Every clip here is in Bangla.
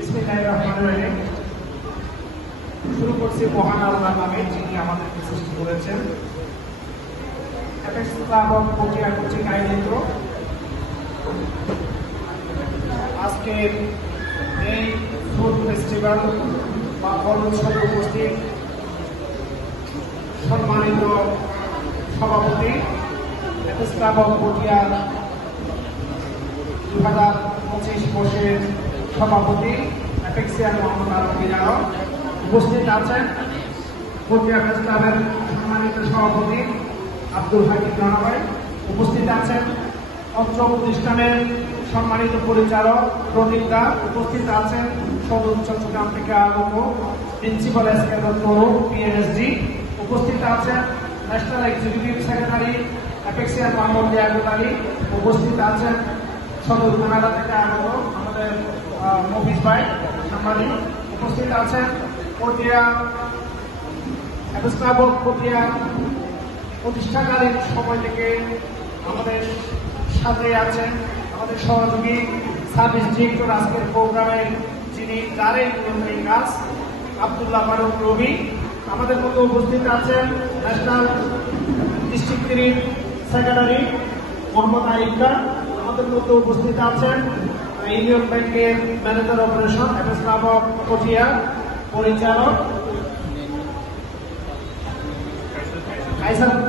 বিসমিল্লাহির রহমানির রহিম। শুরু করছি মহান আল্লাহর নামে, যিনি আমাদেরকে সৃষ্টি করেছেন। Apex club of Patiya coaching আয়োজিত আজকের এই ফুড ফেস্টিভ্যাল বা ফল উৎসবে উপস্থিত সম্মানিত সভাপতি অ্যাপেক্স ক্লাব অফ পটিয়া 2025 বর্ষের সভাপতি অ্যাপেক্সিয়ান মোহাম্মদ আলমগীর আলম, উপস্থিত আছেন পটিয়া প্রেস ক্লাবের সম্মানিত সভাপতি আব্দুল হাকিম রানা ভাই, উপস্থিত আছেন অত্র প্রতিষ্ঠানের সম্মানিত পরিচালক প্রদীপ দা, উপস্থিত আছেন সদর চট্টগ্রাম থেকে আগত প্রিন্সিপাল এসকেন্দ্র তরুণ পিএনএসডি, উপস্থিত আছেন national executive secretary অ্যাপেক্সিয়ান Mohammad Liaquat Ali, উপস্থিত আছেন সদর কানাডা থেকে আগত আমাদের মফিজ ভাই সাংবাদিক, উপস্থিত আছেন Patiya apex club of Patiya প্রতিষ্ঠাকালীন সময় থেকে আমাদের সাথে আছেন আমাদের সহযোগী সার্ভিস ডিরেক্টর, আজকের প্রোগ্রামের যিনি যারের নিয়ন্ত্রণ কাজ আব্দুল্লাহ ফারুক রবি, আমাদের মধ্যে উপস্থিত আছেন ন্যাশনাল ডিস্ট্রিক্ট সেক্রেটারি মোহাম্মদ আইব খান, আমাদের মধ্যে উপস্থিত আছেন ইউনিয়ন ব্যাংকের manager operation apex club of Patiya পরিচালক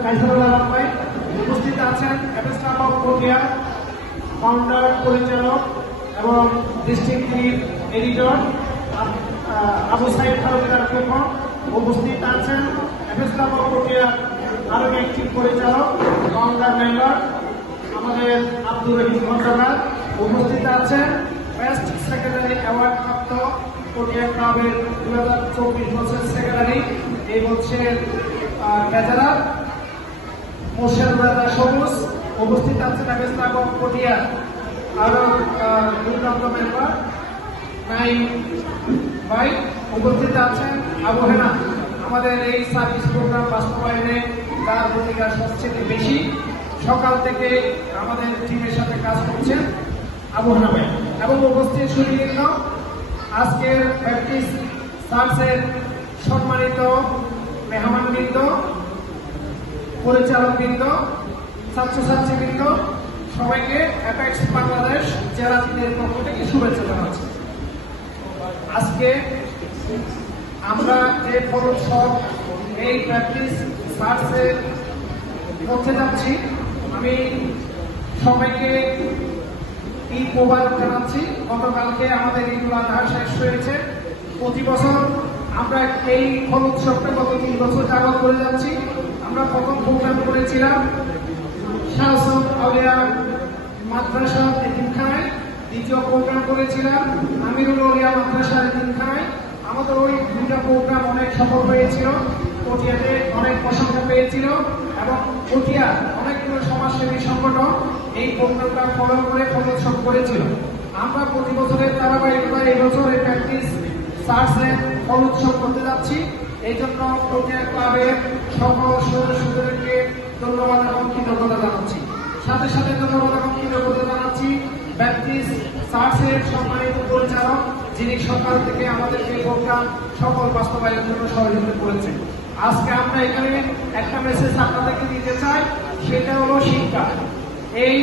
কাইসারুল আলম ভাই, উপস্থিত আছেন apex club of Patiya founder পরিচালক এবং ডিস্ট্রিক্ট এডিটর আবু সাইদ তালুকদার খোকন, উপস্থিত আছেন অ্যাপেক্স ক্লাব অফ পটিয়া আরো একটি পরিচালক ফাউন্ডার মেম্বার আমাদের আব্দুর রহিম খন্দকার, উপস্থিত আছেন বেস্ট সেক্রেটারি অ্যাওয়ার্ড প্রাপ্ত পটিয়া ক্লাবের 2024 বছরের সেক্রেটারি, এই বছরের ট্রেজারার মোর্শেদ রাজা সবুজ, উপস্থিত আছেন অ্যাপেক্স ক্লাব অফ পটিয়া আরো 2 নম্বর মেম্বার নাইম ভাই, উপস্থিত আছেন আবু হেনা, আমাদের এই সার্ভিস প্রোগ্রাম বাস্তবায়নে তার ভূমিকা সবচেয়ে বেশি, সকাল থেকে আমাদের টিমের সাথে কাজ করছেন আবু হেনা ভাই, এবং উপস্থিত সুদীর্ঘ আজকের প্র্যাকটিস সার্চের সম্মানিত মেহমানবৃন্দ, পরিচালকবৃন্দ, ছাত্রছাত্রীবৃন্দ, সবাইকে অ্যাপেক্স বাংলাদেশ জেলা টিমের পক্ষ থেকে শুভেচ্ছা জানাচ্ছি। আজকে আমরা যে ফল উৎসব এই প্র্যাকটিস সার্চে করতে যাচ্ছি, আমি সবাইকে ঈদ মোবারক জানাচ্ছি। গতকালকে আমাদের ঈদুল আজহা শেষ হয়েছে। প্রতি বছর আমরা এই ফল উৎসবটা গত 3 বছর যাবত করে যাচ্ছি। আমরা প্রথম প্রোগ্রাম করেছিলাম শাহসব আউলিয়া মাদ্রাসা এতিমখানায়, দ্বিতীয় প্রোগ্রাম করেছিলাম আমিরুল আউলিয়া মাদ্রাসা এতিমখানায়। আমাদের ওই 2টা প্রোগ্রাম অনেক সফল হয়েছিল, পটিয়াতে অনেক প্রশংসা পেয়েছিল এবং পটিয়া অনেকগুলো সমাজসেবী সংগঠন এই প্রোগ্রামটা ফলো করে প্রদর্শন করেছিল। আমরা প্রতি বছরের ধারাবাহিকতায় এই বছর এই প্র্যাকটিস সার্চে ফল উৎসব করতে যাচ্ছি। এই জন্য পটিয়া ক্লাবের সকল সদস্যদেরকে ধন্যবাদ এবং কৃতজ্ঞতা জানাচ্ছি। সাথে সাথে ধন্যবাদ এবং কৃতজ্ঞতা জানাচ্ছি প্র্যাকটিস সার্চের সম্মানিত পরিচালক, যিনি সকাল থেকে আমাদেরকে প্রোগ্রাম সকল বাস্তবায়নের জন্য সহযোগিতা করেছেন। আজকে আমরা এখানে একটা মেসেজ আপনাদেরকে দিতে চাই, সেটা হলো শিক্ষা। এই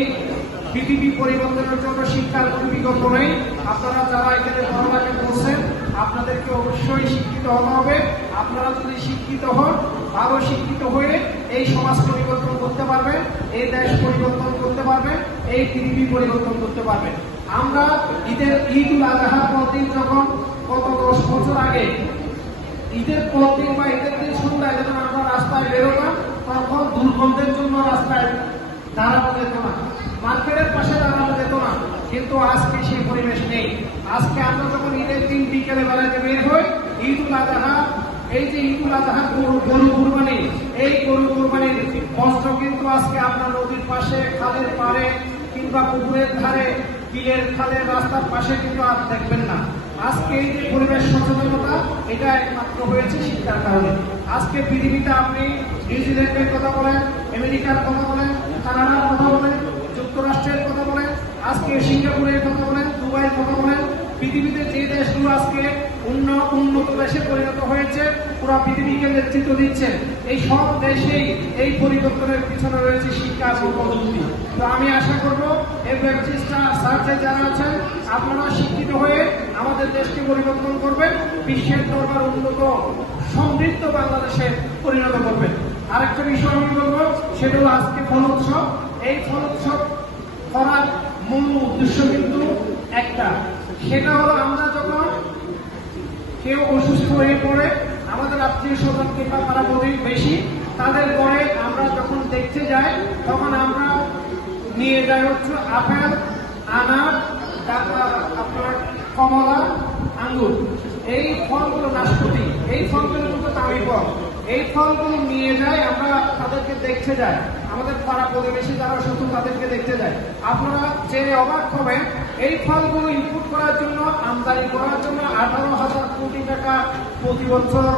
পৃথিবী পরিবর্তনের জন্য শিক্ষার কোনো বিকল্প নেই। আপনারা যারা এখানে পড়ালেখা করছেন, আপনাদেরকে অবশ্যই শিক্ষিত হতে হবে। আপনারা যদি শিক্ষিত হন, ভালো শিক্ষিত হয়ে এই সমাজ পরিবর্তন করতে পারবেন, এই দেশ পরিবর্তন করতে পারবেন, এই পৃথিবী পরিবর্তন করতে পারবেন। আমরা ঈদুল আজহার পরদিন যখন গত 10 বছর আগে ঈদের পরদিন বা ঈদের দিন সন্ধ্যায় যখন আমরা রাস্তায় বেরোতাম, তখন দুর্গন্ধের জন্য রাস্তায় দাঁড়ানো যেত না, মার্কেটের পাশে দাঁড়ানো যেত না। কিন্তু আজকে সেই পরিবেশ নেই। আজকে আমরা যখন ঈদের দিন বিকেলে বেলাতে বের হই, ঈদুল আজহা, এই যে ঈদুল আজহা গরু কুরবানি, এই গরু কুরবানির বস্ত্র কিন্তু আজকে আপনার নদীর পাশে, খালের পাড়ে কিংবা পুকুরের ধারে, বিলের খালের রাস্তার পাশে কিন্তু আর দেখবেন না। আজকে এই যে পরিবেশ সচেতনতা, এটা একমাত্র হয়েছে শিক্ষার কারণে। আজকে পৃথিবীতে আপনি নিউজিল্যান্ডের কথা বলেন, আমেরিকার কথা বলেন, কানাডার কথা বলেন, যুক্তরাষ্ট্রের কথা বলেন, আজকে সিঙ্গাপুরের কথা বলেন, দুবাইয়ের কথা বলেন, পৃথিবীতে যে দেশগুলো আজকে উন্নত দেশে পরিণত হয়েছে, পুরো পৃথিবীকে নেতৃত্ব দিচ্ছে, এই সব দেশেই এই পরিবর্তনের পিছনে রয়েছে শিক্ষা এবং প্রযুক্তি। তো আমি আশা করব এই ব্যাপটিস্টা সার্চে যারা আছেন আপনারা শিক্ষিত হয়ে আমাদের দেশকে পরিবর্তন করবেন, বিশ্বের দরবার উন্নত সমৃদ্ধ বাংলাদেশে পরিণত করবেন। আরেকটা বিষয় আমি বলবো, সেটা হলো আজকে ফল উৎসব। এই ফল উৎসব করার মূল উদ্দেশ্য কিন্তু একটা, সেটা হলো আমরা যখন কেউ অসুস্থ হয়ে পড়ে, আমাদের আত্মীয় স্বজন কিংবা পাড়া প্রতিবেশী তাদের পরে আমরা যখন দেখতে যাই, তখন আমরা নিয়ে যাই হচ্ছে আপেল, আনার, আপনার কমলা, আঙ্গুর, এই ফলগুলো, নাশপাতি, এই ফলগুলো কিন্তু দামি ফল। এই ফলগুলো নিয়ে যায়, আমরা তাদেরকে দেখতে যাই, আমাদের পাড়া প্রতিবেশী যারা অসুস্থ তাদেরকে দেখতে যায়। আপনারা জেনে অবাক হবেন, এই ফলগুলো ইনপুট করার জন্য, আমদানি করার জন্য 18,000 কোটি টাকা প্রতি বছর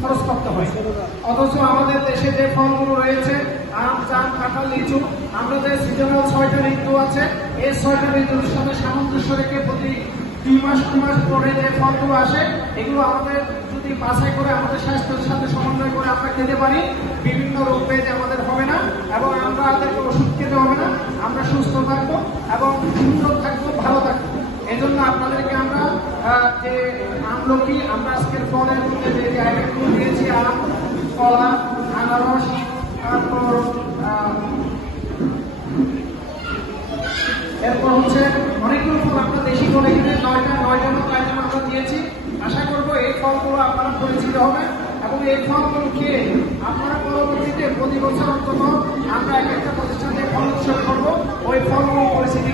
খরচ করতে হয়। অথচ আমাদের দেশে যে ফলগুলো রয়েছে, আম, জাম, কাঁঠাল, লিচু, আমাদের সিজনাল 6টা ঋতু আছে, এই 6টা ঋতুর সাথে সামঞ্জস্য রেখে প্রতি 2 মাস 2 মাস পরে যে ফলগুলো আসে, এগুলো আমাদের যদি বাছাই করে আমাদের স্বাস্থ্যের সাথে সমন্বয় করে আমরা খেতে পারি, বিভিন্ন রোগ ব্যাধি আমাদের হবে না এবং আমরা আমাদেরকে ওষুধ খেতে হবে না, আমরা সুস্থ থাকবো এবং সুন্দর থাকবো, ভালো থাকবো। এই জন্য আপনাদেরকে আমরা যে আমলকি, আমরা আজকের ফলের মধ্যে যে আইটেমগুলো দিয়েছি, আম, কলা, আনারস, তারপর এরপর হচ্ছে অনেকগুলো ফল আমরা দেশি ফল এখানে 9টা মতো আইটেম আমরা দিয়েছি। আশা করবো এই ফলগুলো আপনারা পরিচিত হবেন এবং এই ফলগুলো খেয়ে আপনারা পরবর্তীতে প্রতি বছর অন্তত আমরা এক একটা প্রতিষ্ঠানে ফল উৎসব করবো, ওই ফলগুলো পরিচিতি